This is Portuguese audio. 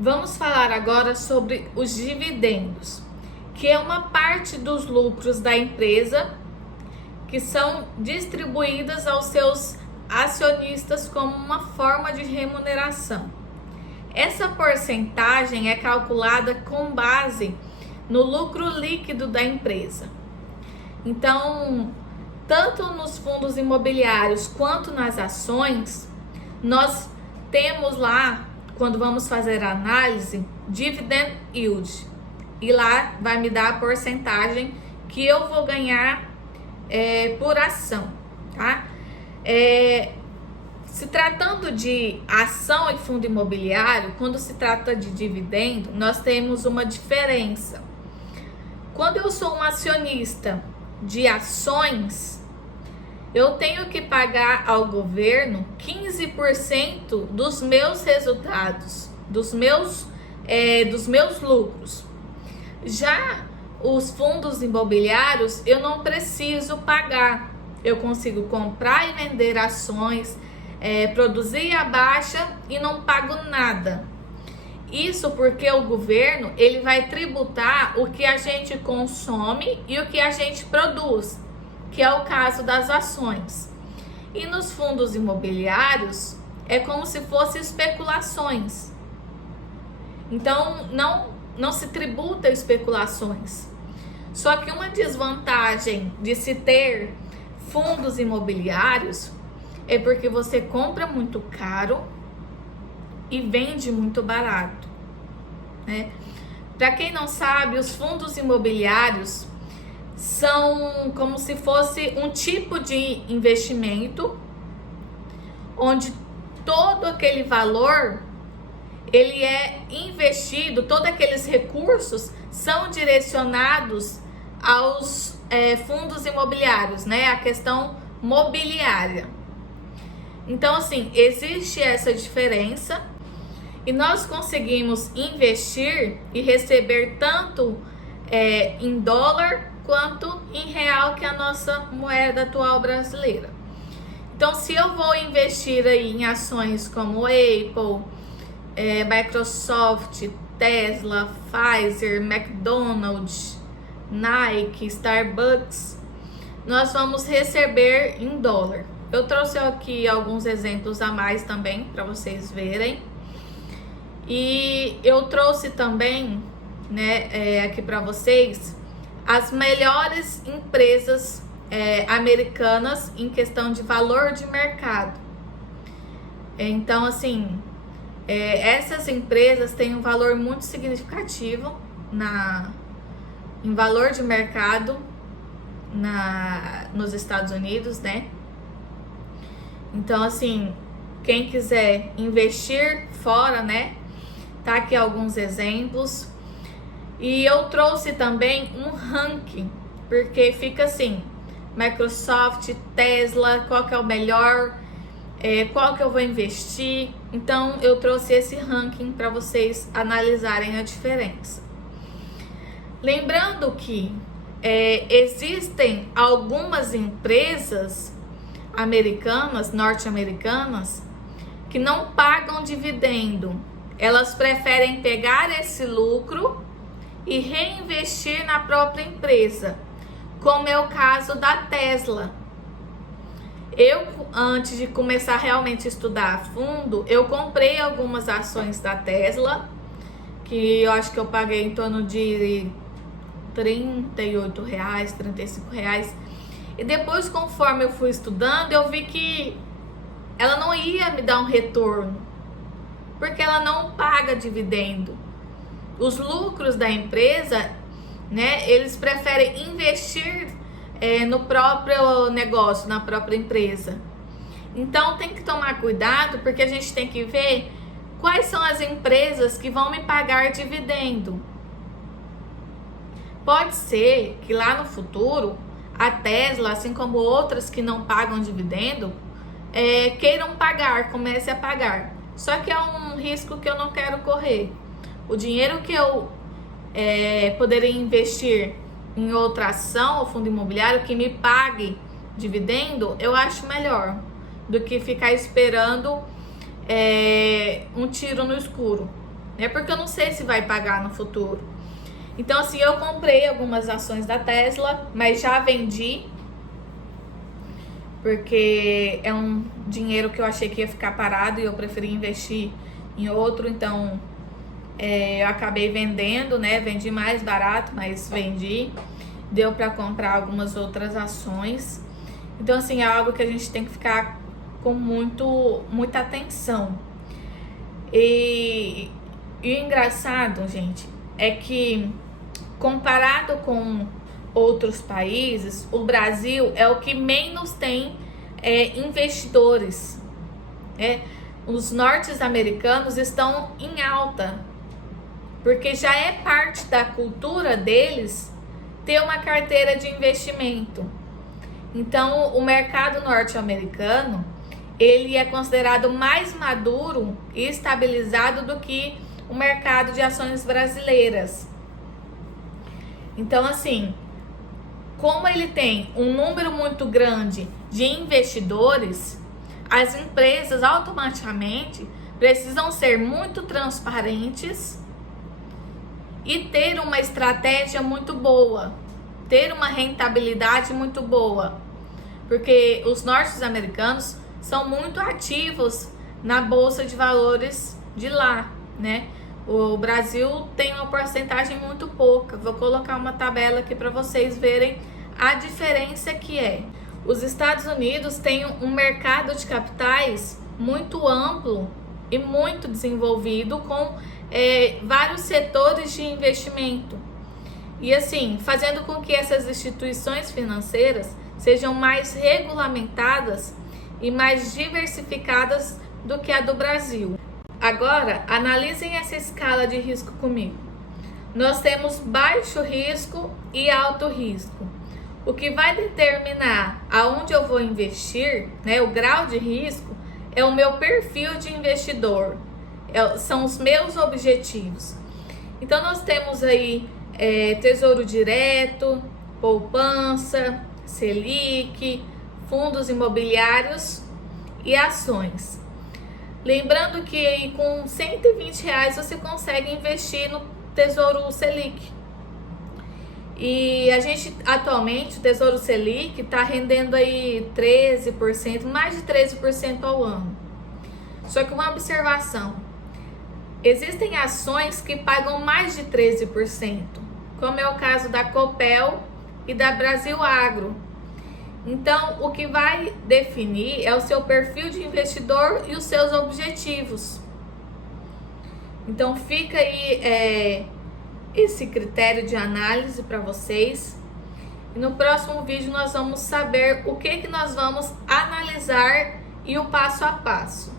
Vamos falar agora sobre os dividendos, que é uma parte dos lucros da empresa que são distribuídas aos seus acionistas como uma forma de remuneração. Essa porcentagem é calculada com base no lucro líquido da empresa. Então, tanto nos fundos imobiliários quanto nas ações, nós temos lá, quando vamos fazer a análise, dividend yield. E lá vai me dar a porcentagem que eu vou ganhar por ação, tá? Se tratando de ação e fundo imobiliário, quando se trata de dividendo, nós temos uma diferença. Quando eu sou um acionista de ações, eu tenho que pagar ao governo 15% dos meus resultados, dos meus lucros. Já os fundos imobiliários, eu não preciso pagar. Eu consigo comprar e vender ações, produzir a baixa e não pago nada. Isso porque o governo, ele vai tributar o que a gente consome e o que a gente produz, que é o caso das ações. E nos fundos imobiliários é como se fossem especulações. Então não se tributa especulações. Só que uma desvantagem de se ter fundos imobiliários é porque você compra muito caro e vende muito barato, né? Para quem não sabe, os fundos imobiliários são como se fosse um tipo de investimento onde todo aquele valor ele é investido, todos aqueles recursos são direcionados aos fundos imobiliários, né? A questão mobiliária. Então, assim, existe essa diferença e nós conseguimos investir e receber tanto em dólar quanto em real, que é a nossa moeda atual brasileira. Então, se eu vou investir aí em ações como Apple, Microsoft, Tesla, Pfizer, McDonald's, Nike, Starbucks, nós vamos receber em dólar. Eu trouxe aqui alguns exemplos a mais também para vocês verem. E eu trouxe também, né, aqui para vocês as melhores empresas americanas em questão de valor de mercado. Então, assim, essas empresas têm um valor muito significativo em valor de mercado nos Estados Unidos, né? Então, assim, quem quiser investir fora, né? Tá aqui alguns exemplos. E eu trouxe também um ranking, porque fica assim, Microsoft, Tesla, qual que é o melhor, qual que eu vou investir. Então, eu trouxe esse ranking para vocês analisarem a diferença. Lembrando que existem algumas empresas americanas, norte-americanas, que não pagam dividendo. Elas preferem pegar esse lucro e reinvestir na própria empresa, como é o caso da Tesla. Eu, antes de começar realmente a estudar a fundo, eu comprei algumas ações da Tesla, que eu acho que eu paguei em torno de R$38, R$35. E depois, conforme eu fui estudando, eu vi que ela não ia me dar um retorno, porque ela não paga dividendo. Os lucros da empresa, né, eles preferem investir no próprio negócio, na própria empresa. Então tem que tomar cuidado, porque a gente tem que ver quais são as empresas que vão me pagar dividendo. Pode ser que lá no futuro a Tesla, assim como outras que não pagam dividendo, queiram pagar, comece a pagar. Só que é um risco que eu não quero correr. O dinheiro que eu poderia investir em outra ação ou fundo imobiliário que me pague dividendo, eu acho melhor do que ficar esperando um tiro no escuro, né? Porque eu não sei se vai pagar no futuro. Então, assim, eu comprei algumas ações da Tesla, mas já vendi, porque é um dinheiro que eu achei que ia ficar parado e eu preferi investir em outro. Então, eu acabei vendendo, né? Vendi mais barato, mas vendi. Deu para comprar algumas outras ações. Então, assim, é algo que a gente tem que ficar com muita atenção. E o engraçado, gente, é que comparado com outros países, o Brasil é o que menos tem investidores. Os norte-americanos estão em alta, porque já é parte da cultura deles ter uma carteira de investimento. Então, o mercado norte-americano, ele é considerado mais maduro e estabilizado do que o mercado de ações brasileiras. Então, assim, como ele tem um número muito grande de investidores, as empresas automaticamente precisam ser muito transparentes e ter uma estratégia muito boa, ter uma rentabilidade muito boa, porque os norte-americanos são muito ativos na bolsa de valores de lá, né? O Brasil tem uma porcentagem muito pouca. Vou colocar uma tabela aqui para vocês verem a diferença que é. Os Estados Unidos têm um mercado de capitais muito amplo e muito desenvolvido, com vários setores de investimento. E assim, fazendo com que essas instituições financeiras sejam mais regulamentadas e mais diversificadas do que a do Brasil. Agora, analisem essa escala de risco comigo. Nós temos baixo risco e alto risco. O que vai determinar aonde eu vou investir, né, o grau de risco, é o meu perfil de investidor, são os meus objetivos. Então, nós temos aí Tesouro Direto, poupança, Selic, fundos imobiliários e ações. Lembrando que com R$120 você consegue investir no Tesouro Selic. E a gente, atualmente, o Tesouro Selic está rendendo aí 13%, mais de 13% ao ano. Só que uma observação, existem ações que pagam mais de 13%, como é o caso da Copel e da Brasil Agro. Então, o que vai definir é o seu perfil de investidor e os seus objetivos. Então, fica aí esse critério de análise para vocês. E no próximo vídeo nós vamos saber o que nós vamos analisar e o passo a passo.